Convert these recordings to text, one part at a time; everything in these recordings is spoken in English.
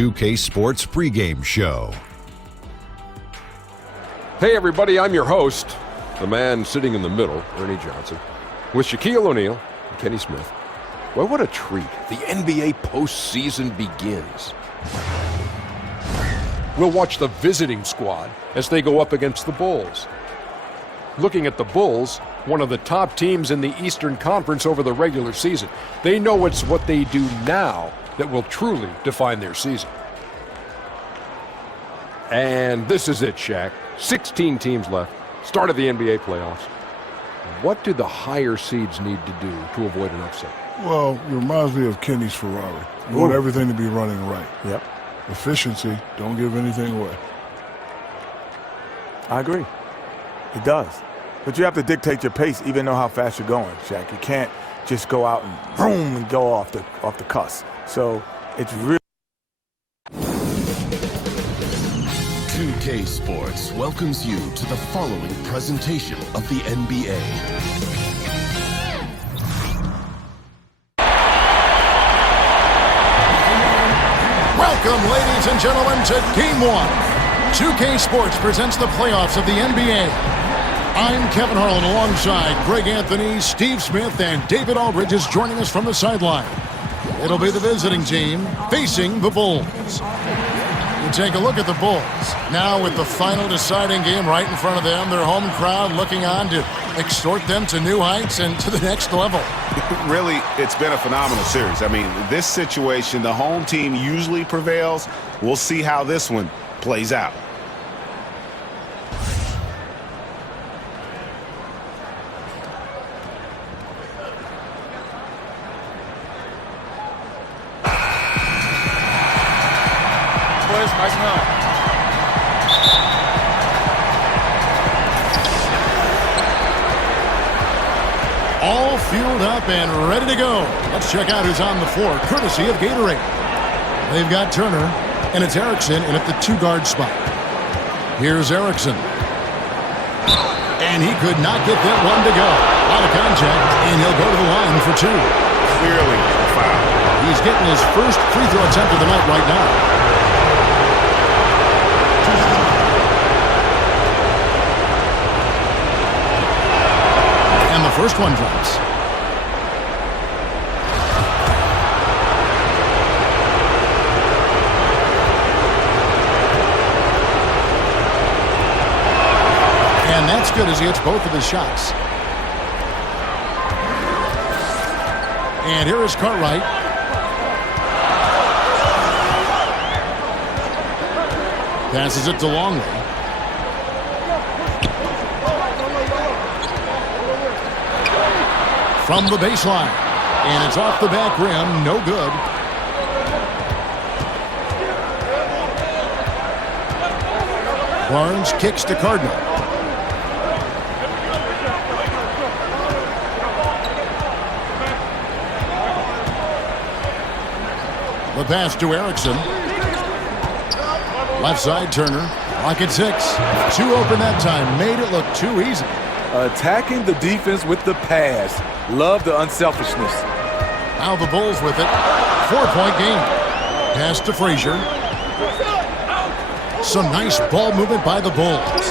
2K Sports pregame show. Hey everybody, I'm your host, the man sitting in the middle, Ernie Johnson, with Shaquille O'Neal and Kenny Smith. Well, what a treat. The NBA postseason begins. We'll watch the visiting squad as they go up against the Bulls. Looking at the Bulls, one of the top teams in the Eastern Conference over the regular season. They know it's what they do now that will truly define their season. And this is it, Shaq. 16 teams left. Start of the NBA playoffs. What do the higher seeds need to do to avoid an upset? Well, it reminds me of Kenny's Ferrari. You want everything to be running right. Yep. Efficiency, don't give anything away. I agree. It does. But you have to dictate your pace, even know how fast you're going, Shaq. You can't just go out and boom and go off the cuss. So it's really 2K Sports welcomes you to the following presentation of the NBA. Welcome, ladies and gentlemen, to Game 1. 2K Sports presents the playoffs of the NBA. I'm Kevin Harlan alongside Greg Anthony, Steve Smith, and David Aldridge is joining us from the sideline. It'll be the visiting team facing the Bulls. You take a look at the Bulls. Now with the final deciding game right in front of them, their home crowd looking on to extort them to new heights and to the next level. Really, it's been a phenomenal series. I mean, this situation, the home team usually prevails. We'll see how this one plays out. Nice enough. All fueled up and ready to go. Let's check out who's on the floor, courtesy of Gatorade. They've got Turner, and it's Erickson in at the two-guard spot. Here's Erickson. And he could not get that one to go. Out of contact, and he'll go to the line for two. Clearly a foul. He's getting his first free throw attempt of the night right now. And the first one drops. And that's good as he hits both of his shots. And here is Cartwright. Passes it to Longley. From the baseline. And it's off the back rim. No good. Barnes kicks to Cardinal. The pass to Erickson. Left side, Turner. Clock at 6. Two open that time. Made it look too easy. attacking the defense with the pass. Love the unselfishness. Now the Bulls with it. 4-point game. Pass to Frazier. Some nice ball movement by the Bulls.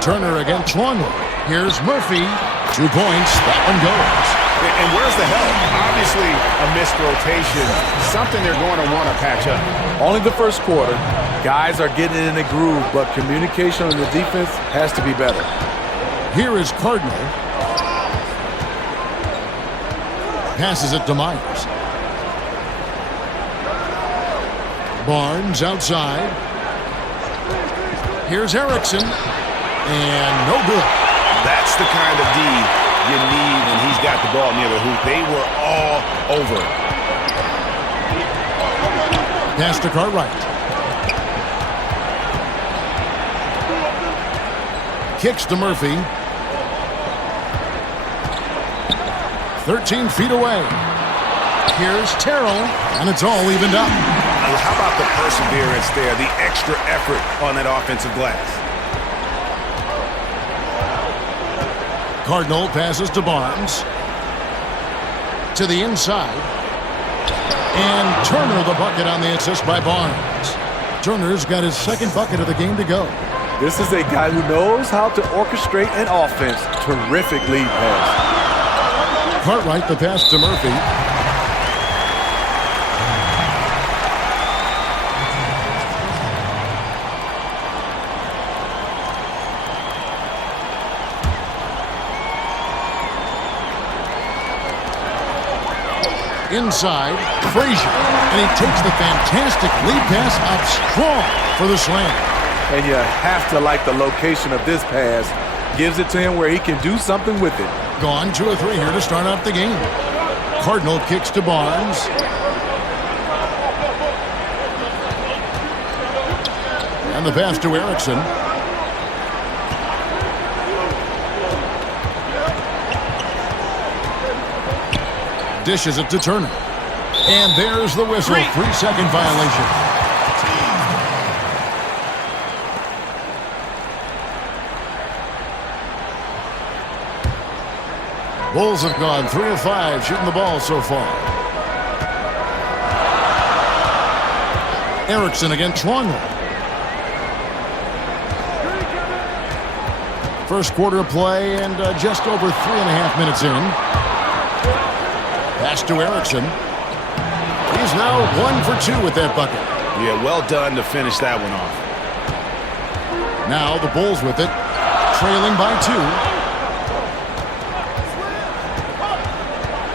Turner against Longley. Here's Murphy. 2 points. That one goes. And where's the help? Obviously a missed rotation. Something they're going to want to patch up. Only the first quarter. Guys are getting in a groove, but communication on the defense has to be better. Here is Cardinal. Passes it to Myers. Barnes outside. Here's Erickson. And no good. That's the kind of D you need when he's got the ball near the hoop. They were all over it. Pass to Cartwright. Kicks to Murphy. 13 feet away. Here's Terrell, and it's all evened up. How about the perseverance there, the extra effort on that offensive glass? Cardinal passes to Barnes. To the inside. And Turner the bucket on the assist by Barnes. Turner's got his second bucket of the game to go. This is a guy who knows how to orchestrate an offense. Terrific lead pass. Cartwright the pass to Murphy. Inside, Frazier. And he takes the fantastic lead pass up strong for the slam. And you have to like the location of this pass. Gives it to him where he can do something with it. Gone 2 of 3 here to start out the game. Cardinal kicks to Barnes. And the pass to Erickson. Dishes it to Turner. And there's the whistle. 3-second violation. Bulls have gone 3 of 5 shooting the ball so far. Erickson against Longwood. First quarter of play and just over 3.5 minutes in. Pass to Erickson. He's now 1 for 2 with that bucket. Yeah, well done to finish that one off. Now the Bulls with it, trailing by 2.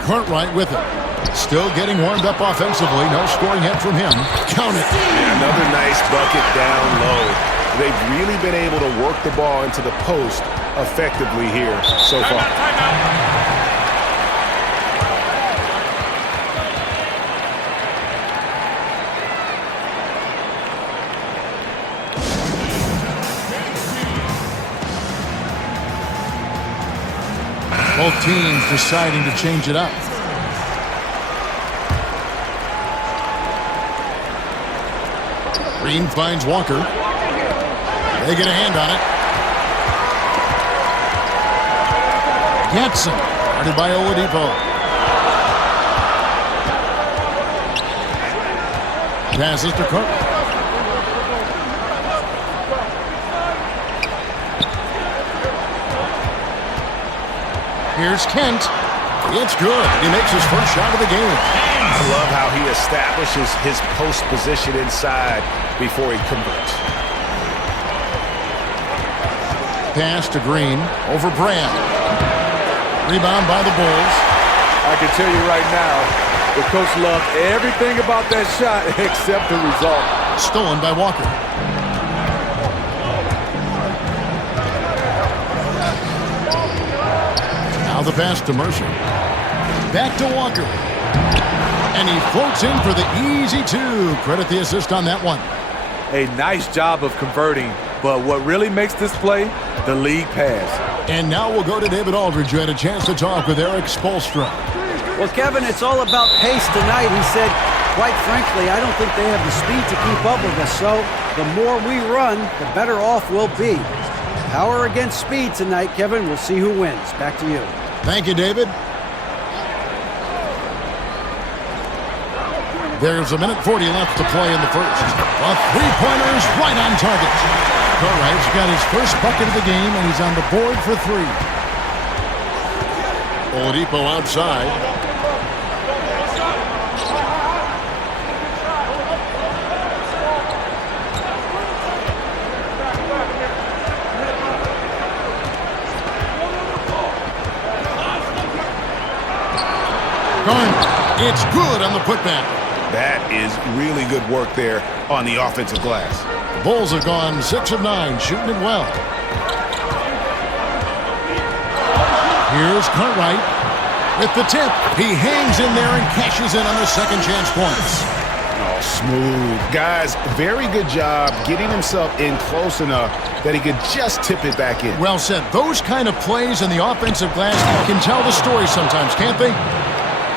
Cartwright with it. Still getting warmed up offensively. No scoring yet from him. Count it. Yeah, another nice bucket down low. They've really been able to work the ball into the post effectively here so far. Both teams deciding to change it up. Green finds Walker. They get a hand on it. Getson, guarded by Oladipo. Passes to Cook. Here's Kent. It's good. He makes his first shot of the game. I love how he establishes his post position inside before he converts. Pass to Green over Brand. Rebound by the Bulls. I can tell you right now, the coach loved everything about that shot except the result. Stolen by Walker. Now the pass to Mercer. Back to Walker. And he floats in for the easy 2. Credit the assist on that one. A nice job of converting, but what really makes this play, the lead pass. And now we'll go to David Aldridge, who had a chance to talk with Eric Spoelstra. Well, Kevin, it's all about pace tonight. He said, quite frankly, I don't think they have the speed to keep up with us. So the more we run, the better off we'll be. Power against speed tonight, Kevin. We'll see who wins. Back to you. Thank you, David. There's 1:40 left to play in the first. A three-pointer's right on target. Cartwright's got his first bucket of the game, and he's on the board for 3. Oladipo outside. Garner, it's good on the putback. That is really good work there on the offensive glass. The Bulls have gone 6 of 9, shooting it well. Here's Cartwright with the tip. He hangs in there and cashes in on the second chance points. Oh, smooth. Guys, very good job getting himself in close enough that he could just tip it back in. Well said. Those kind of plays in the offensive glass can tell the story sometimes, can't they?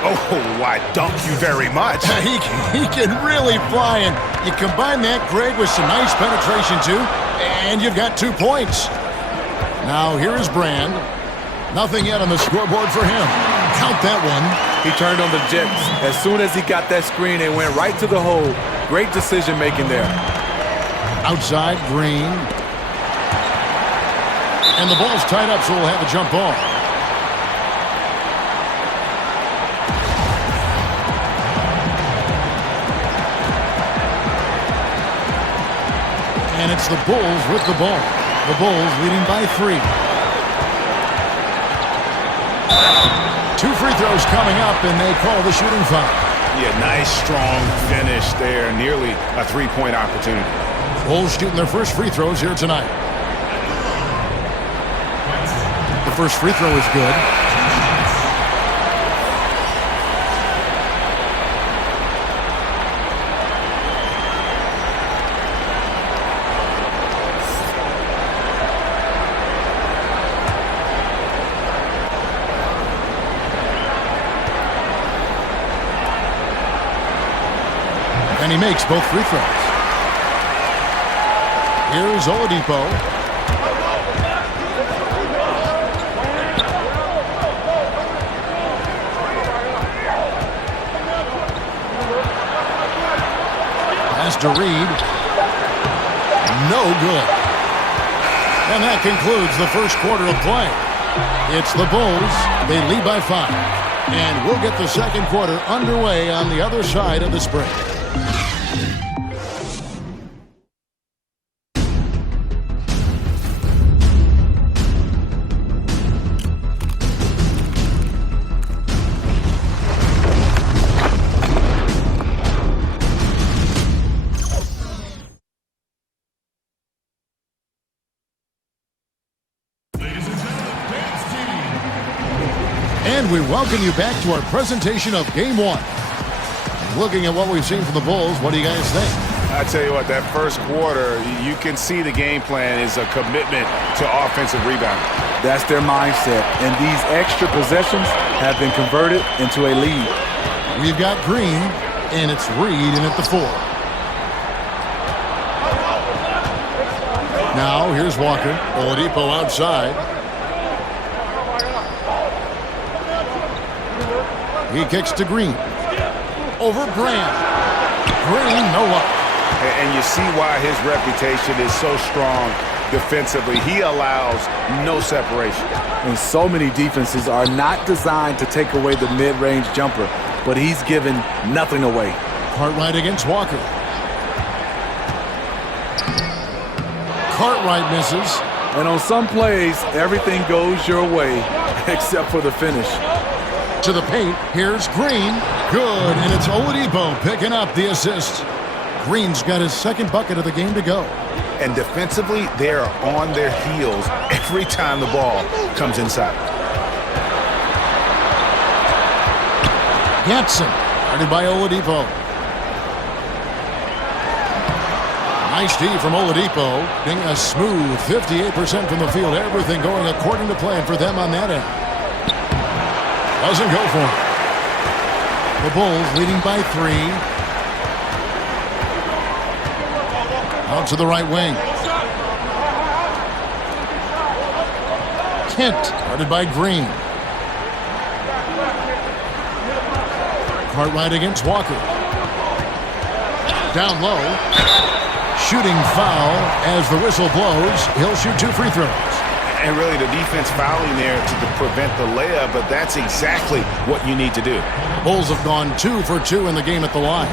Oh, why, thank you very much. He can really fly, and you combine that, Greg, with some nice penetration, too, and you've got 2 points. Now, here is Brand. Nothing yet on the scoreboard for him. Count that one. He turned on the jets. As soon as he got that screen, it went right to the hole. Great decision-making there. Outside, Green. And the ball's tied up, so we'll have a jump ball. And it's the Bulls with the ball. The Bulls leading by 3. 2 free throws coming up, and they call the shooting foul. Yeah, nice, strong finish there. Nearly a 3-point opportunity. Bulls shooting their first free throws here tonight. The first free throw is good. And he makes both free throws. Here's Oladipo. Pass to Reed. No good. And that concludes the first quarter of play. It's the Bulls. They lead by 5. And we'll get the second quarter underway on the other side of this break. And we welcome you back to our presentation of Game 1. Looking at what we've seen from the Bulls, what do you guys think? I tell you what, that first quarter, you can see the game plan is a commitment to offensive rebounding. That's their mindset, and these extra possessions have been converted into a lead. We've got Green, and it's Reed in at the 4. Now, here's Walker. Oladipo outside. He kicks to Green. Over Grant. Green, no luck. And you see why his reputation is so strong defensively. He allows no separation. And so many defenses are not designed to take away the mid-range jumper, but he's given nothing away. Cartwright against Walker. Cartwright misses. And on some plays, everything goes your way except for the finish. To the paint, here's Green. Good, and it's Oladipo picking up the assist. Green's got his second bucket of the game to go. And defensively, they are on their heels every time the ball comes inside. Ganson, guarded by Oladipo. Nice D from Oladipo. Getting a smooth 58% from the field. Everything going according to plan for them on that end. Doesn't go for it. The Bulls leading by 3. Out to the right wing. Kent, guarded by Green. Cartwright against Walker. Down low. Shooting foul as the whistle blows. He'll shoot 2 free throws. And really the defense fouling there to prevent the layup, but that's exactly what you need to do. Bulls have gone 2 for 2 in the game at the line.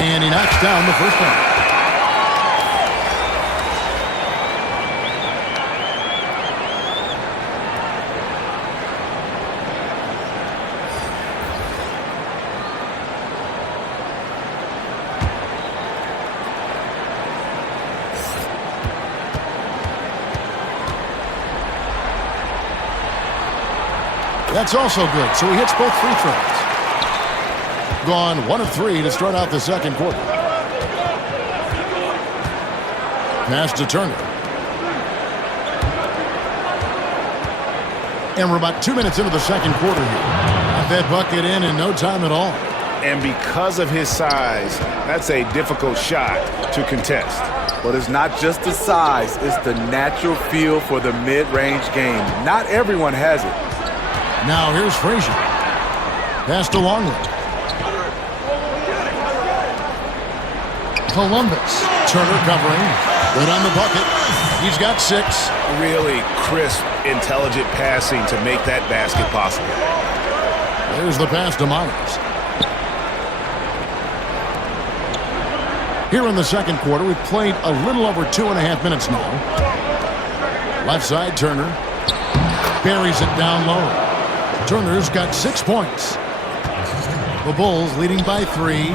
And he knocks down the first one. That's also good, so he hits both free throws. Gone 1 of 3 to start out the second quarter. Pass to Turner. And we're about 2 minutes into the second quarter here. Got that bucket in no time at all. And because of his size, that's a difficult shot to contest. But it's not just the size, it's the natural feel for the mid-range game. Not everyone has it. Now here's Frazier. Pass to Longley. Columbus. Turner covering. Good on the bucket. He's got 6. Really crisp, intelligent passing to make that basket possible. There's the pass to Myers. Here in the second quarter, we've played a little over 2.5 minutes now. Left side, Turner. Buries it down low. Turner's got 6 points. The Bulls leading by 3.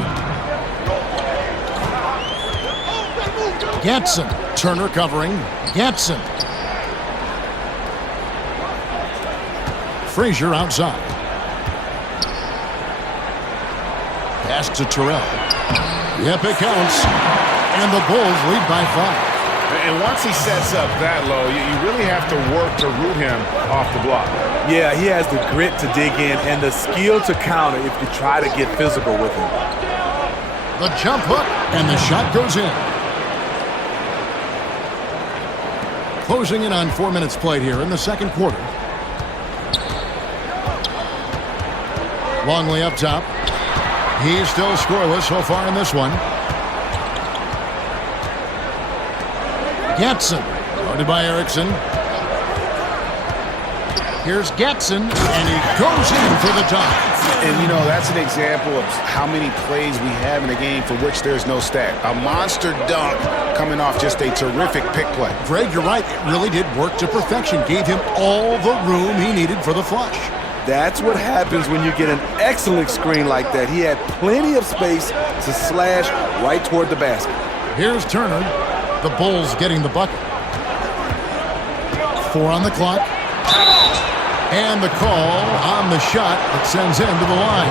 Gatson. Turner covering. Gatson. Frazier outside. Pass to Terrell. Yep, it counts. And the Bulls lead by 5. And once he sets up that low, you really have to work to root him off the block. Yeah, he has the grit to dig in and the skill to counter if you try to get physical with him. The jump hook, and the shot goes in. Closing in on 4 minutes played here in the second quarter. Longley up top. He's still scoreless so far in this one. Gatson, guarded by Erickson. Here's Gatson, and he goes in for the dunk. And, you know, that's an example of how many plays we have in a game for which there's no stat. A monster dunk coming off just a terrific pick play. Greg, you're right. It really did work to perfection. Gave him all the room he needed for the flush. That's what happens when you get an excellent screen like that. He had plenty of space to slash right toward the basket. Here's Turner. The Bulls getting the bucket. 4 on the clock. And the call on the shot that sends him to the line.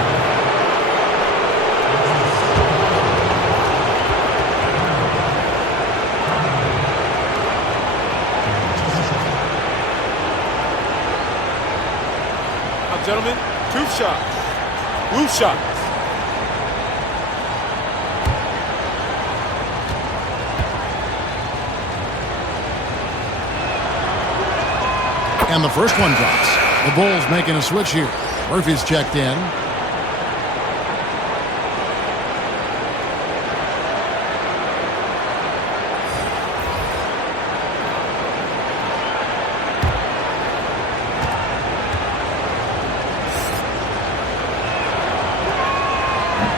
Now, gentlemen, 2 shots. Blue shots. And the first one drops. The Bulls making a switch here. Murphy's checked in.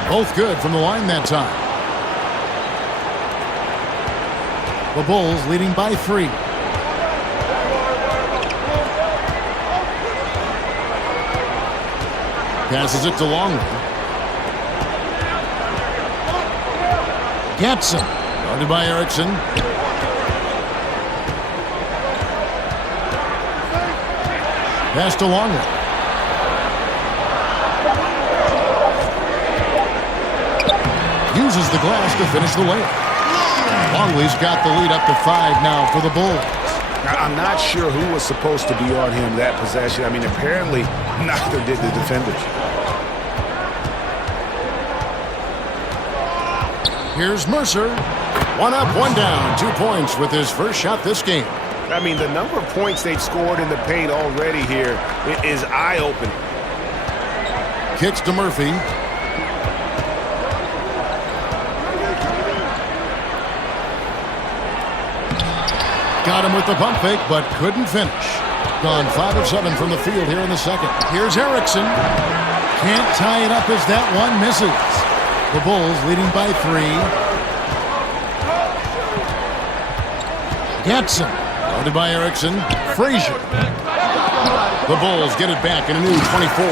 Both good from the line that time. The Bulls leading by 3. Passes it to Longley. Gatson, guarded by Erickson. Pass to Longley. Uses the glass to finish the layup. Longley's got the lead up to 5 now for the Bulls. I'm not sure who was supposed to be on him that possession. I mean, apparently neither did the defenders. Here's Mercer. 1 up, 1 down. 2 points with his first shot this game. I mean, the number of points they've scored in the paint already here is eye-opening. Kicks to Murphy. Got him with the pump fake, but couldn't finish. Gone 5 of 7 from the field here in the second. Here's Erickson. Can't tie it up as that one misses. The Bulls leading by 3. Gatson, guarded by Erickson. Frazier. The Bulls get it back in a new 24.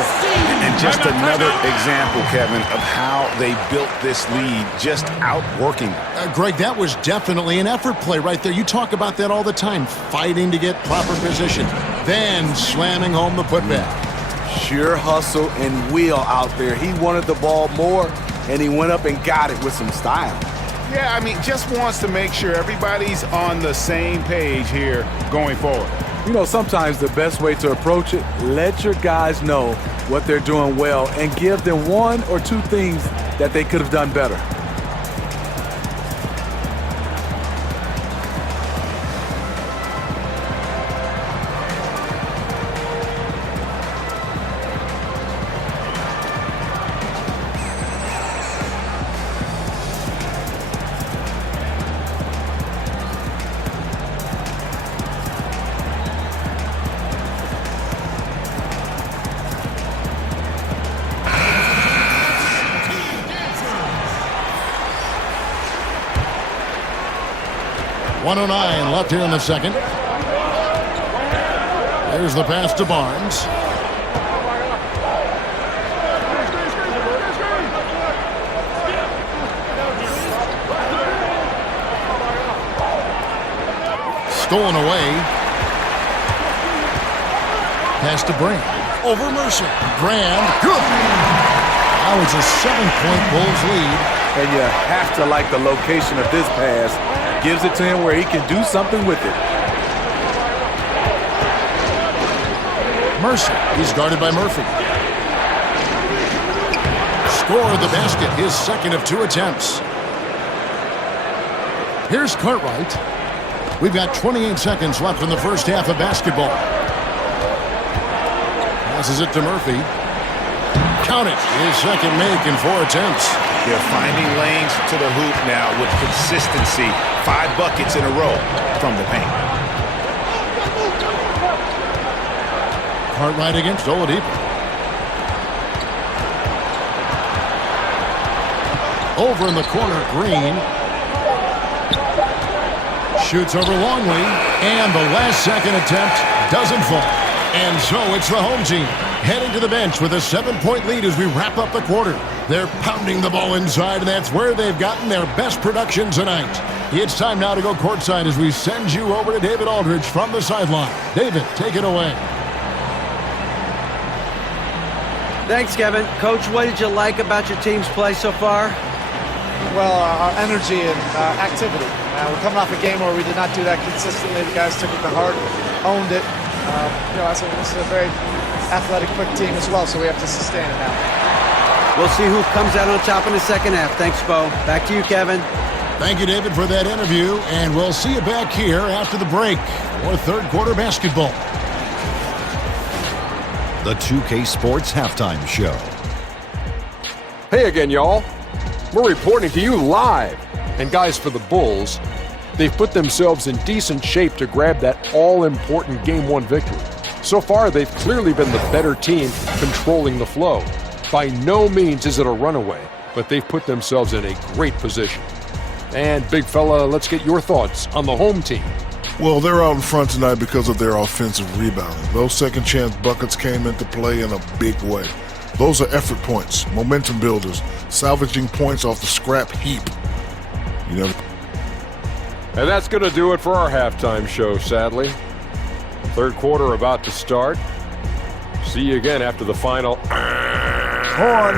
And just another example, Kevin, of how they built this lead, just outworking them. Greg, that was definitely an effort play right there. You talk about that all the time, fighting to get proper position, then slamming home the putback. Sure hustle and will out there. He wanted the ball more, and he went up and got it with some style. Yeah, I mean, just wants to make sure everybody's on the same page here going forward. You know, sometimes the best way to approach it, let your guys know what they're doing well and give them one or two things that they could have done better. .109 left here in the second. There's the pass to Barnes. Stolen away. Pass to Brand. Over Mercer. Brand. Good. Now it's a 7-point Bulls lead. And you have to like the location of this pass. Gives it to him where he can do something with it. Mercer. He's guarded by Murphy. Scored the basket. His second of 2 attempts. Here's Cartwright. We've got 28 seconds left in the first half of basketball. Passes it to Murphy. Count it. His second make in 4 attempts. They're finding lanes to the hoop now with consistency. 5 buckets in a row from the paint. Cartwright against Oladipo. Over in the corner, Green. Shoots over Longley. And the last second attempt doesn't fall. And so it's the home team heading to the bench with a 7-point lead as we wrap up the quarter. They're pounding the ball inside, and that's where they've gotten their best production tonight. It's time now to go courtside as we send you over to David Aldridge from the sideline. David, take it away. Thanks, Kevin. Coach, what did you like about your team's play so far? Well, our energy and activity. We're coming off a game where we did not do that consistently. The guys took it to heart, owned it. This is a very athletic, quick team as well, so we have to sustain it now. We'll see who comes out on top in the second half. Thanks, Bo. Back to you, Kevin. Thank you, David, for that interview, and we'll see you back here after the break for third quarter basketball. The 2K Sports Halftime Show. Hey again, y'all. We're reporting to you live. And guys, for the Bulls, they've put themselves in decent shape to grab that all-important Game 1 victory. So far, they've clearly been the better team controlling the flow. By no means is it a runaway, but they've put themselves in a great position. And, big fella, let's get your thoughts on the home team. Well, they're out in front tonight because of their offensive rebounding. Those second-chance buckets came into play in a big way. Those are effort points, momentum builders, salvaging points off the scrap heap. And that's going to do it for our halftime show, sadly. Third quarter about to start. See you again after the final. Horn.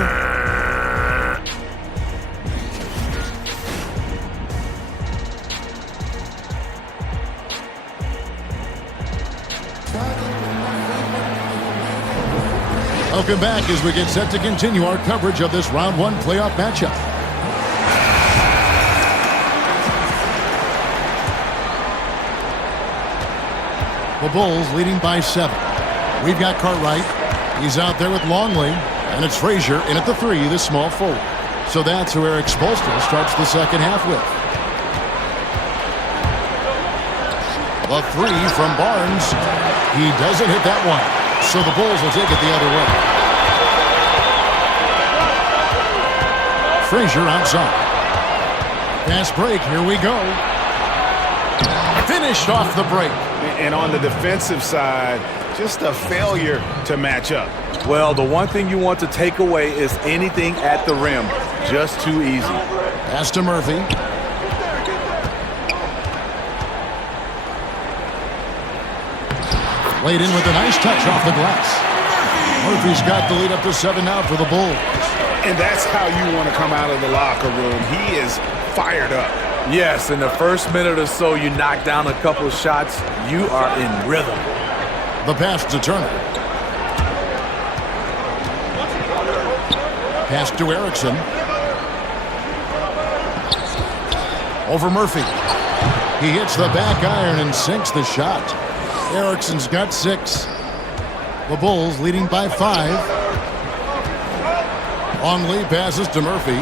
Welcome back as we get set to continue our coverage of this round 1 playoff matchup. The Bulls leading by 7. We've got Cartwright. He's out there with Longley. And it's Frazier in at the 3, the small forward. So that's who Eric Spoelstra starts the second half with. The 3 from Barnes. He doesn't hit that one. So the Bulls will take it the other way. Frazier outside. Fast break. Here we go. Finished off the break. And on the defensive side, just a failure to match up. Well, the one thing you want to take away is anything at the rim. Just too easy. Pass to Murphy. Laid in with a nice touch off the glass. Murphy's got the lead up to 7 now for the Bulls. And that's how you want to come out of the locker room. He is fired up. Yes, in the first minute or so, you knock down a couple of shots. You are in rhythm. The pass to Turner. Pass to Erickson. Over Murphy. He hits the back iron and sinks the shot. Erickson's got 6. The Bulls leading by 5. Longley passes to Murphy.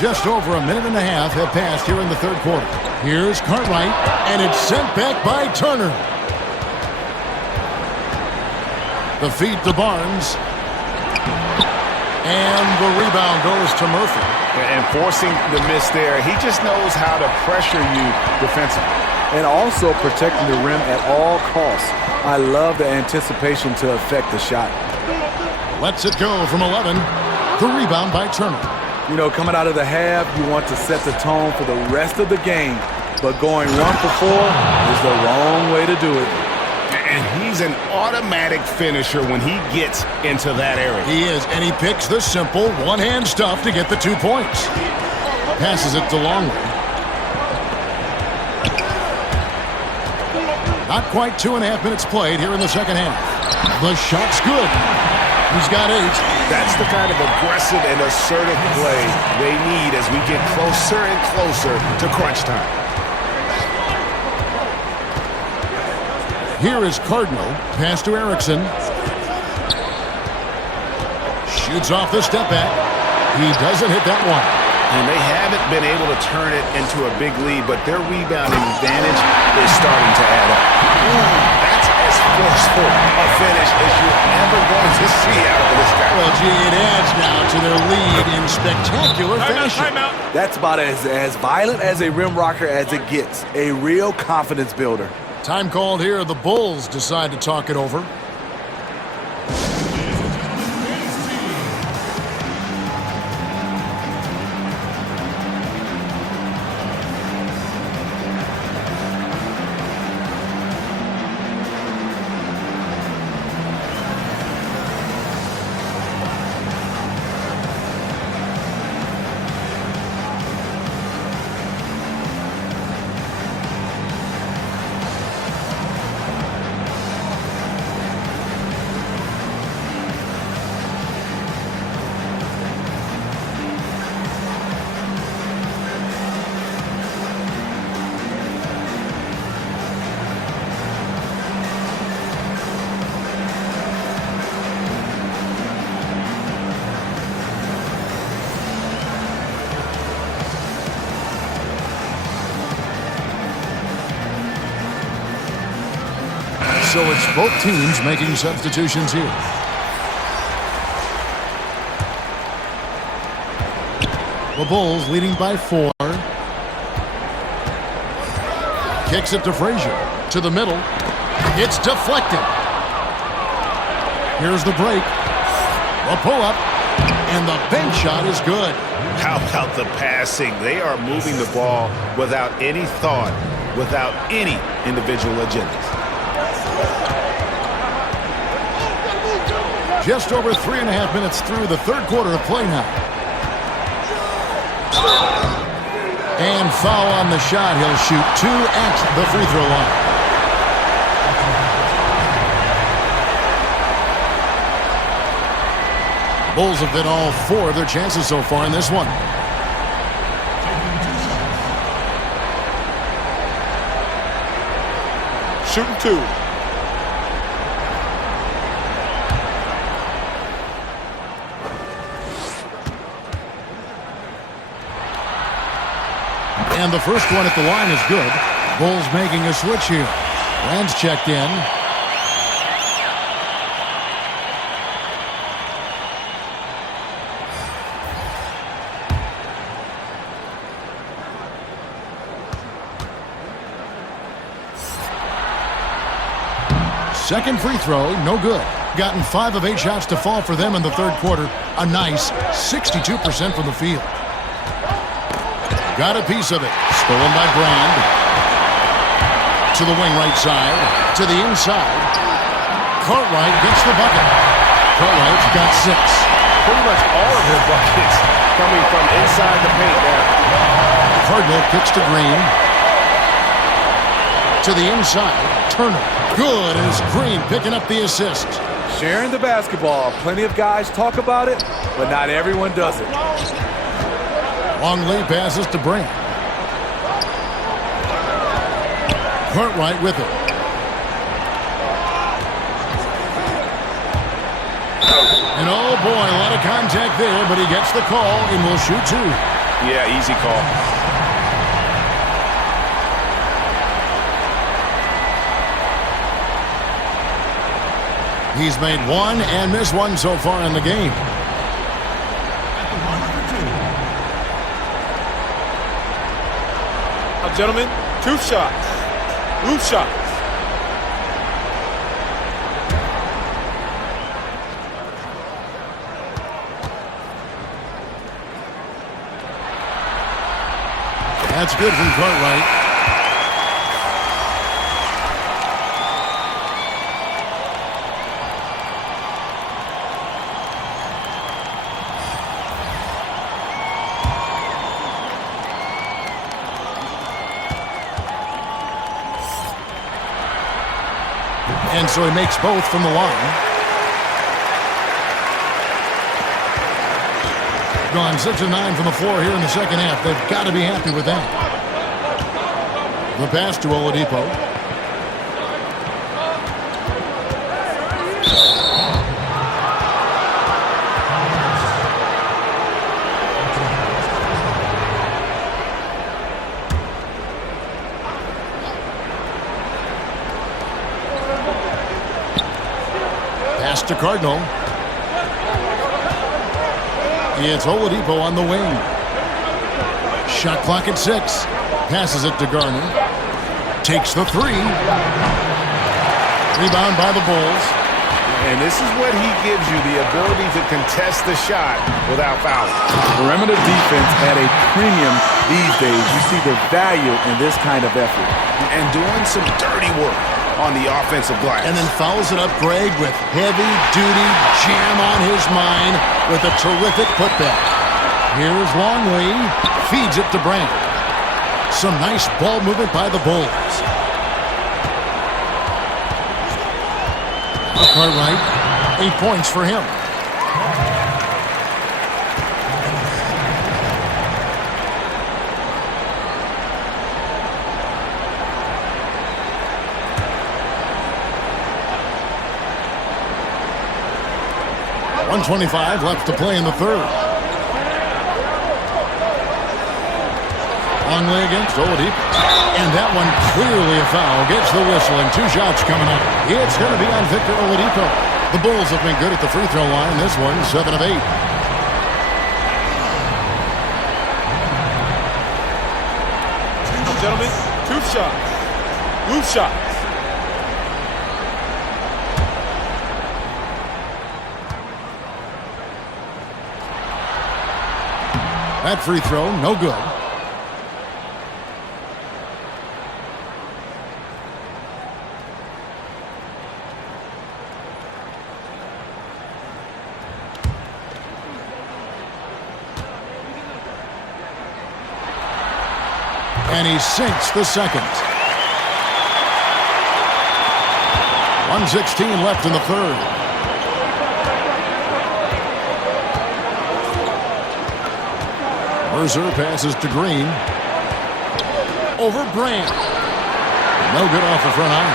Just over a minute and a half have passed here in the third quarter. Here's Cartwright, and it's sent back by Turner. The feed to Barnes. And the rebound goes to Murphy. And forcing the miss there, he just knows how to pressure you defensively. And also protecting the rim at all costs. I love the anticipation to affect the shot. Lets it go from 11. The rebound by Turner. You know, coming out of the half, you want to set the tone for the rest of the game. But going 1 for 4 is the wrong way to do it. And he's an automatic finisher when he gets into that area. He is, and he picks the simple one-hand stuff to get the 2 points. Passes it to Longley. Not quite 2.5 minutes played here in the second half. The shot's good. He's got 8. That's the kind of aggressive and assertive play they need as we get closer and closer to crunch time. Here is Cardinal. Pass to Erickson. Shoots off the step back. He doesn't hit that one. And they haven't been able to turn it into a big lead, but their rebounding advantage is starting to add up. That's as forceful a finish as you're ever going to see out of this guy. Well, gee, it adds now to their lead in spectacular fashion. That's about as violent as a rim rocker as it gets. A real confidence builder. Time called here. The Bulls decide to talk it over. So it's both teams making substitutions here. The Bulls leading by 4. Kicks it to Frazier. To the middle. It's deflected. Here's the break. The pull-up. And the bench shot is good. How about the passing? They are moving the ball without any thought, without any individual agendas. Just over 3.5 minutes through the third quarter of play now. And foul on the shot. He'll shoot 2 at the free throw line. Bulls have been all 4 of their chances so far in this one. Shooting 2. And the first one at the line is good. Bulls making a switch here. Rand's checked in. Second free throw, no good. Gotten 5 of 8 shots to fall for them in the third quarter. A nice 62% from the field. Got a piece of it. Stolen by Brand. To the wing right side. To the inside. Cartwright gets the bucket. Cartwright's got 6. Pretty much all of their buckets coming from inside the paint now. Cardinal kicks to Green. To the inside. Turner. Good. And it's Green picking up the assist. Sharing the basketball. Plenty of guys talk about it, but not everyone does it. Longley passes to Brand. Cartwright with it. And oh boy, a lot of contact there, but he gets the call and will shoot two. Yeah, easy call. He's made one and missed one so far in the game. Now, gentlemen, 2 shots. Loose shots. That's good from Cartwright. And so he makes both from the line. Gone 6 of 9 from the floor here in the second half. They've got to be happy with that. The pass to Oladipo. Pass to Cardinal. It's Oladipo on the wing. Shot clock at 6. Passes it to Garner. Takes the 3. Rebound by the Bulls. And this is what he gives you, the ability to contest the shot without fouling. Perimeter defense at a premium these days. You see the value in this kind of effort. And doing some dirty work on the offensive glass. And then fouls it up, Greg, with heavy-duty jam on his mind with a terrific putback. Here's Longley. Feeds it to Brand. Some nice ball movement by the Bulls. Cartwright, 8 points for him. .125 left to play in the third. Longley against Oladipo. And that one clearly a foul. Gets the whistle and 2 shots coming up. It's going to be on Victor Oladipo. The Bulls have been good at the free throw line. This one, 7 of 8. Now, gentlemen, 2 shots. Loose shots. That free throw, no good. And he sinks the second. 1:16 left in the third. Mercer passes to Green. Over Brand. No good off the front iron.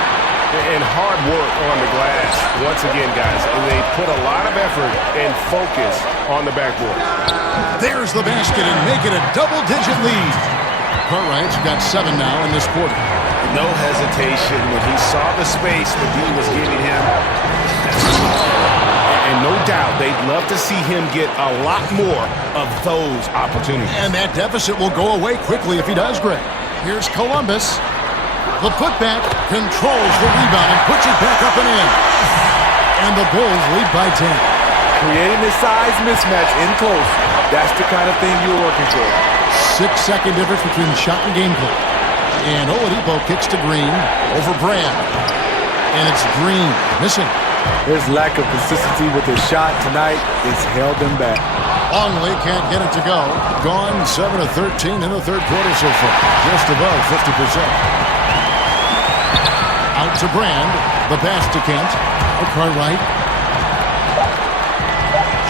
And hard work on the glass. Once again, guys, they put a lot of effort and focus on the backboard. There's the basket and make it a double-digit lead. Cartwright's got 7 now in this quarter. No hesitation when he saw the space that D was giving him. And no doubt they'd love to see him get a lot more of those opportunities. And that deficit will go away quickly if he does, Greg. Here's Columbus. The putback controls the rebound and puts it back up and in. And the Bulls lead by 10. Creating the size mismatch in close. That's the kind of thing you're working for. 6-second difference between shot and game clock. And Oladipo kicks to Green over Brand. And it's Green missing. His lack of consistency with his shot tonight has held them back. Longley can't get it to go. Gone 7 of 13 in the third quarter so far. Just above 50%. Out to Brand. The pass to Kent. Cartwright.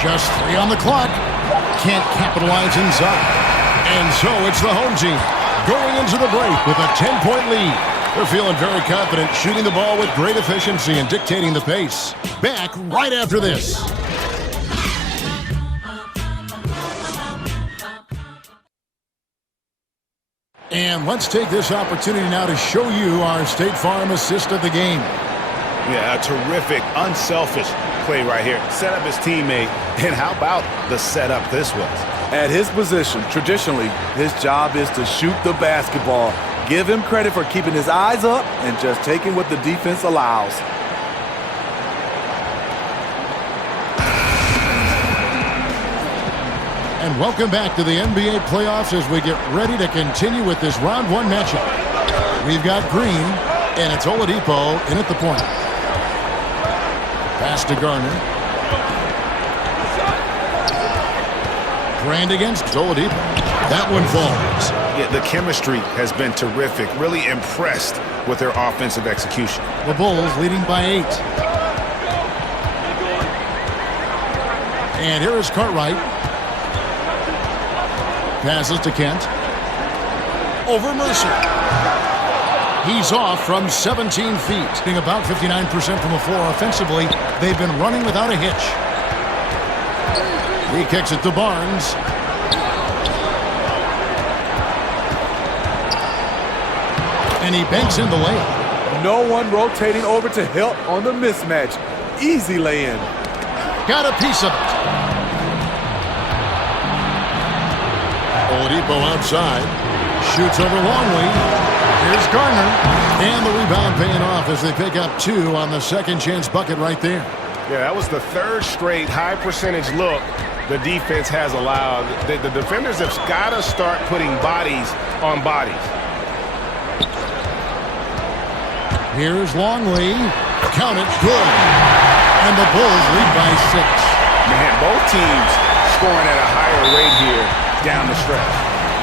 Just 3 on the clock. Can't capitalize inside. And so it's the home team going into the break with a 10-point lead. They're feeling very confident, shooting the ball with great efficiency and dictating the pace. Back right after this. And let's take this opportunity now to show you our State Farm assist of the game. Yeah, a terrific, unselfish play right here. Set up his teammate, and how about the setup this was? At his position, traditionally, his job is to shoot the basketball. Give him credit for keeping his eyes up and just taking what the defense allows. And welcome back to the NBA playoffs as we get ready to continue with this round 1 matchup. We've got Green, and it's Oladipo in at the point. Pass to Garner. Brand against Oladipo. That one falls. Yeah, the chemistry has been terrific. Really impressed with their offensive execution. The Bulls leading by 8. And here is Cartwright. Passes to Kent. Over Mercer. He's off from 17 feet. Being about 59% from the floor offensively, they've been running without a hitch. He kicks it to Barnes. And he banks in the layup. No one rotating over to help on the mismatch. Easy lay-in. Got a piece of it. Oladipo outside. Shoots over Longley. Here's Garner. And the rebound paying off as they pick up 2 on the second chance bucket right there. Yeah, that was the 3rd straight high percentage look the defense has allowed. The defenders have got to start putting bodies on bodies. Here's Longley. Count it. Good. And the Bulls lead by 6. Man, both teams scoring at a higher rate here down the stretch.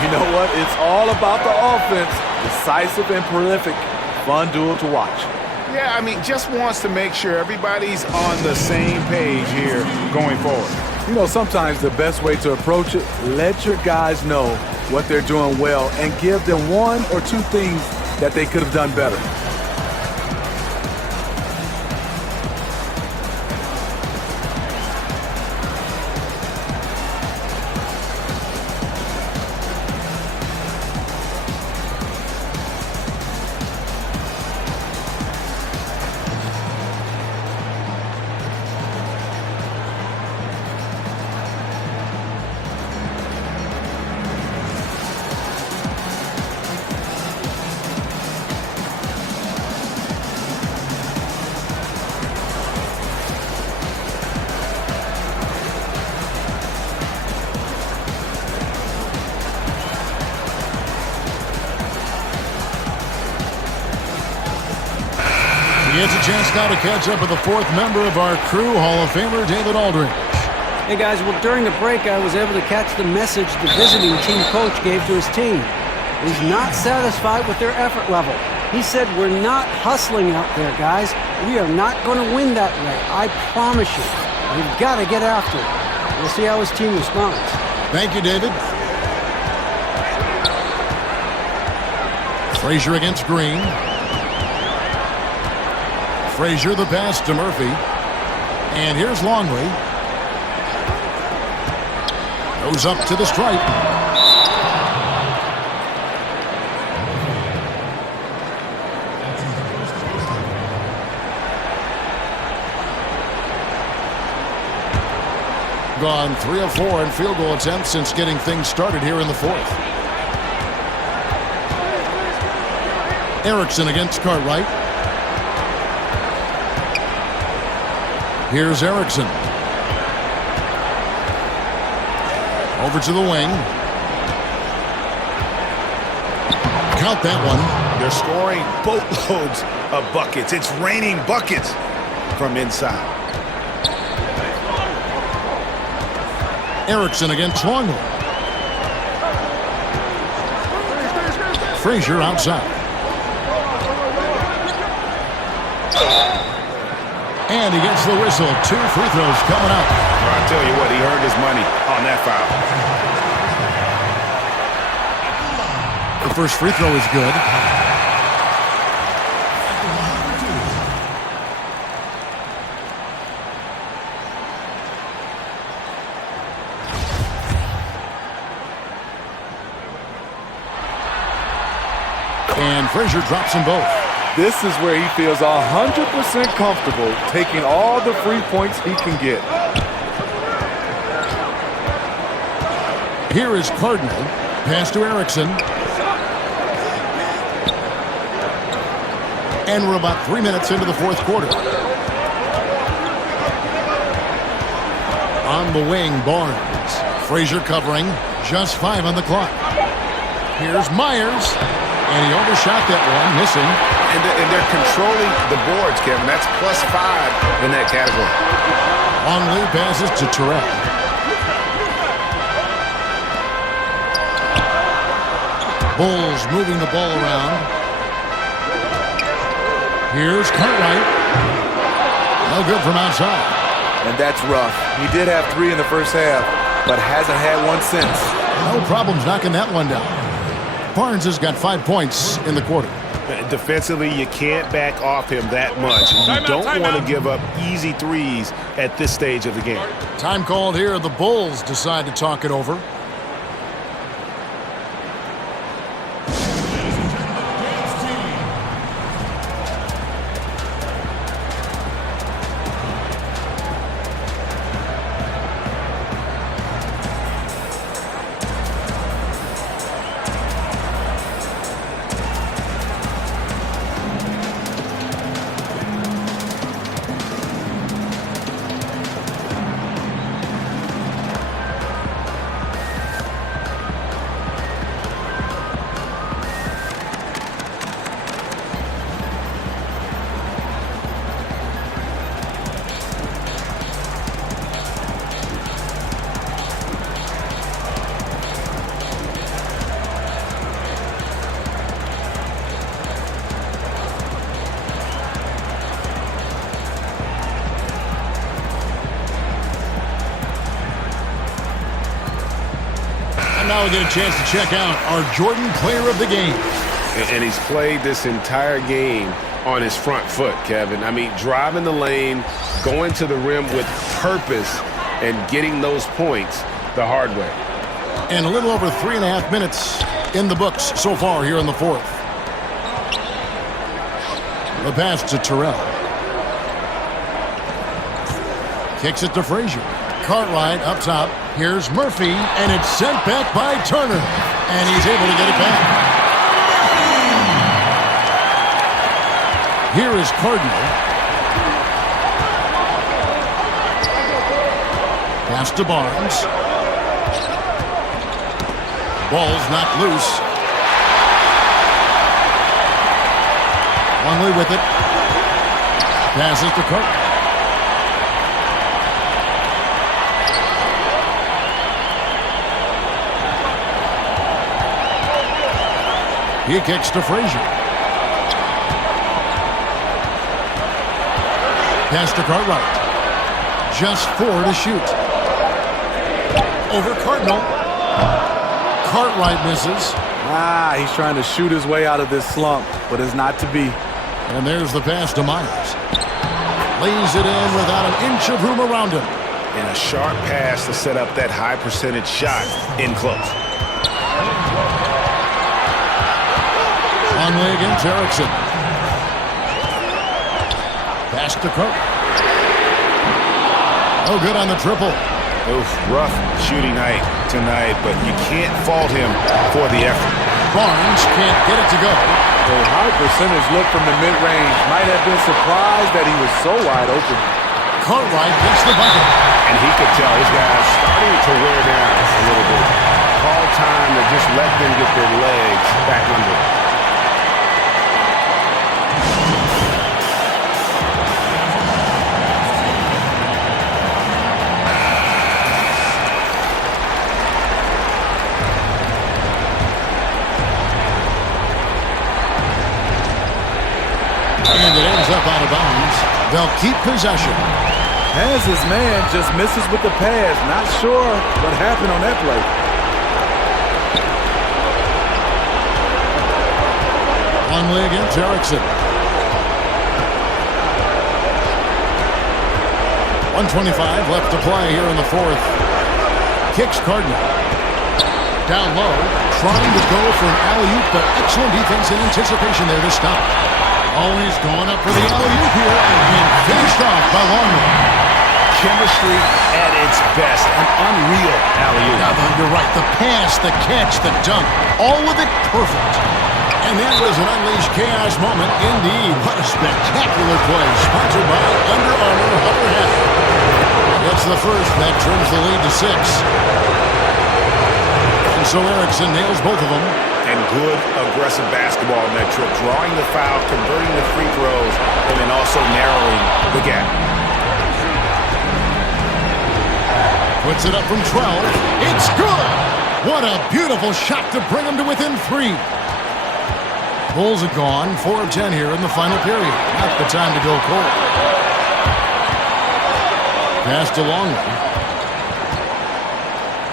You know what? It's all about the offense. Decisive and prolific. Fun duel to watch. Yeah, I mean, just wants to make sure everybody's on the same page here going forward. You know, sometimes the best way to approach it, let your guys know what they're doing well and give them 1 or 2 things that they could have done better. He gets a chance now to catch up with the 4th member of our crew, Hall of Famer David Aldridge. Hey guys, well during the break I was able to catch the message the visiting team coach gave to his team. He's not satisfied with their effort level. He said, we're not hustling out there, guys. We are not going to win that way. I promise you. We've got to get after it. We'll see how his team responds. Thank you, David. Frazier against Green. Frazier the pass to Murphy. And here's Longley. Goes up to the stripe. Gone 3 of 4 in field goal attempts since getting things started here in the 4th. Erickson against Cartwright. Here's Erickson. Over to the wing. Count that one. They're scoring boatloads of buckets. It's raining buckets from inside. Erickson against Longley. Frazier outside. And he gets the whistle. 2 free throws coming up. Well, I tell you what, he earned his money on that foul. The first free throw is good. And Frazier drops them both. This is where he feels 100% comfortable taking all the free points he can get. Here is Cardinal. Pass to Erickson. And we're about 3 minutes into the fourth quarter. On the wing, Barnes. Frazier covering. Just 5 on the clock. Here's Myers. And he overshot that one, missing. And they're controlling the boards, Kevin. That's +5 in that category. Longley passes to Terrell. Bulls moving the ball around. Here's Cartwright. No good from outside. And that's rough. He did have 3 in the first half, but hasn't had one since. No problems knocking that one down. Barnes has got 5 points in the quarter. Defensively, you can't back off him that much. You don't want to give up easy threes at this stage of the game. Time called here. The Bulls decide to talk it over. Now we get a chance to check out our Jordan Player of the Game. And he's played this entire game on his front foot, Kevin. I mean, driving the lane, going to the rim with purpose, and getting those points the hard way. And a little over 3.5 minutes in the books so far here in the fourth. The pass to Terrell. Kicks it to Frazier. Cartwright up top. Here's Murphy, and it's sent back by Turner. And he's able to get it back. Here is Cardinal. Pass to Barnes. Ball's knocked loose. Longley with it. Passes to Cartwright. He kicks to Frazier. Pass to Cartwright. Just 4 to shoot. Over Cardinal. Cartwright misses. He's trying to shoot his way out of this slump, but it's not to be. And there's the pass to Myers. Lays it in without an inch of room around him. And a sharp pass to set up that high percentage shot in close. Longley against Erickson. Pass to Cook. Oh, good on the triple. Oof, rough shooting night tonight, but you can't fault him for the effort. Barnes can't get it to go. A high percentage look from the mid-range. Might have been surprised that he was so wide open. Cartwright gets the bucket. And he could tell his guys starting to wear down a little bit. Call time to just let them get their legs back under it. And it ends up out of bounds. Hurricanes. They'll keep possession. Has his man, just misses with the pass. Not sure what happened on that play. Longley against Erickson. 1:25 left to play here in the fourth. Kicks Cardinal. Down low, trying to go for an alley-oop, but excellent defense and anticipation there to stop. Always going up for the alley-oop here and finished off by Longley. Chemistry at its best. An unreal alley-oop. Now, you're right. The pass, the catch, the dunk, all of it perfect. And that was an unleashed chaos moment indeed. What a spectacular play. Sponsored by Under Armour Hover Hat. That's the first. That trims the lead to 6. And so Erickson nails both of them. And good, aggressive basketball on that trip. Drawing the foul, converting the free throws, and then also narrowing the gap. Puts it up from 12. It's good! What a beautiful shot to bring them to within 3. Bulls are gone. 4 of 10 here in the final period. Not the time to go cold. Pass to Longley.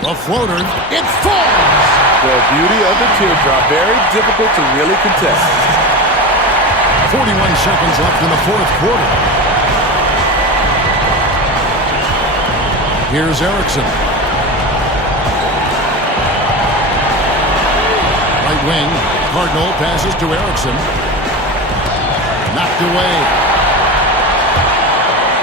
A floater. It falls! The beauty of the teardrop. Very difficult to really contest. 41 seconds left in the fourth quarter. Here's Erickson. Right wing. Cardinal passes to Erickson. Knocked away.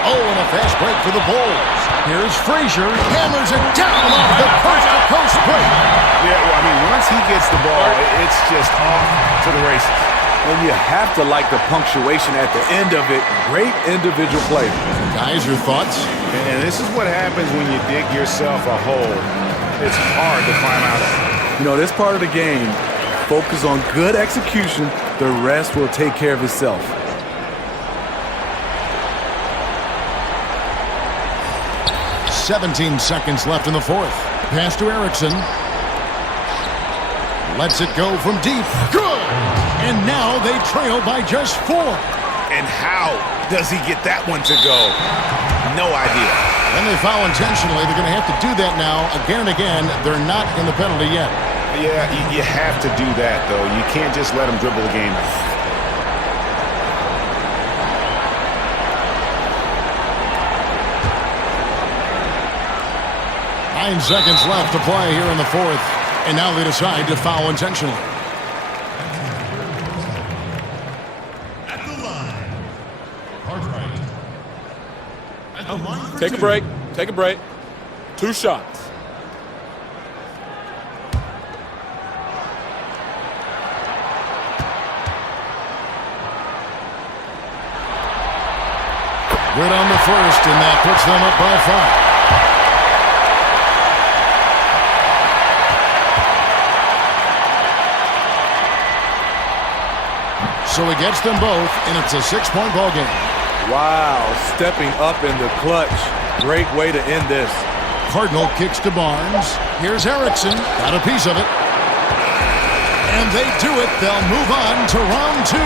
Oh, and a fast break for the Bulls. Here's Frazier. Hammers it down off the coast-to-coast break. Yeah, well, I mean, once he gets the ball, it's just off to the races. And you have to like the punctuation at the end of it. Great individual play. Guys, your thoughts? And this is what happens when you dig yourself a hole. It's hard to climb out of. You know, this part of the game, focus on good execution. The rest will take care of itself. "17 seconds left in the fourth. Pass to Erickson. Lets it go from deep. Good! And now they trail by just 4. And how does he get that one to go? No idea. Then they foul intentionally. They're going to have to do that now again and again. They're not in the penalty yet. Yeah, you have to do that, though. You can't just let them dribble the game out. Nine seconds left to play here in the fourth. And now they decide to foul intentionally. At the line. Cartwright. At the line for Take a break. Take a break. 2 shots. Good on the first, and that puts them up by 5. So he gets them both, and it's a 6-point ball game. Wow, stepping up in the clutch. Great way to end this. Cardinal kicks to Barnes. Here's Erickson. Got a piece of it. And they do it. They'll move on to round 2.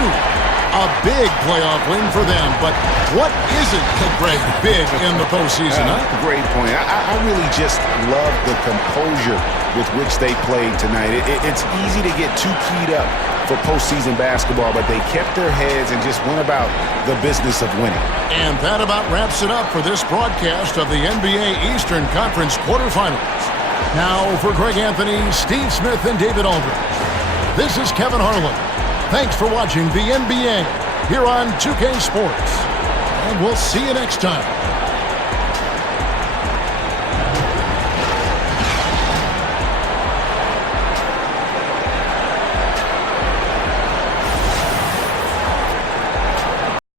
A big playoff win for them. But what isn't, Greg, big in the postseason, huh? Great point. I really just love the composure with which they played tonight. It's easy to get too keyed up for postseason basketball, but they kept their heads and just went about the business of winning. And that about wraps it up for this broadcast of the NBA Eastern Conference quarterfinals. Now for Greg Anthony, Steve Smith, and David Aldridge, this is Kevin Harlan. Thanks for watching the NBA here on 2K Sports. And we'll see you next time.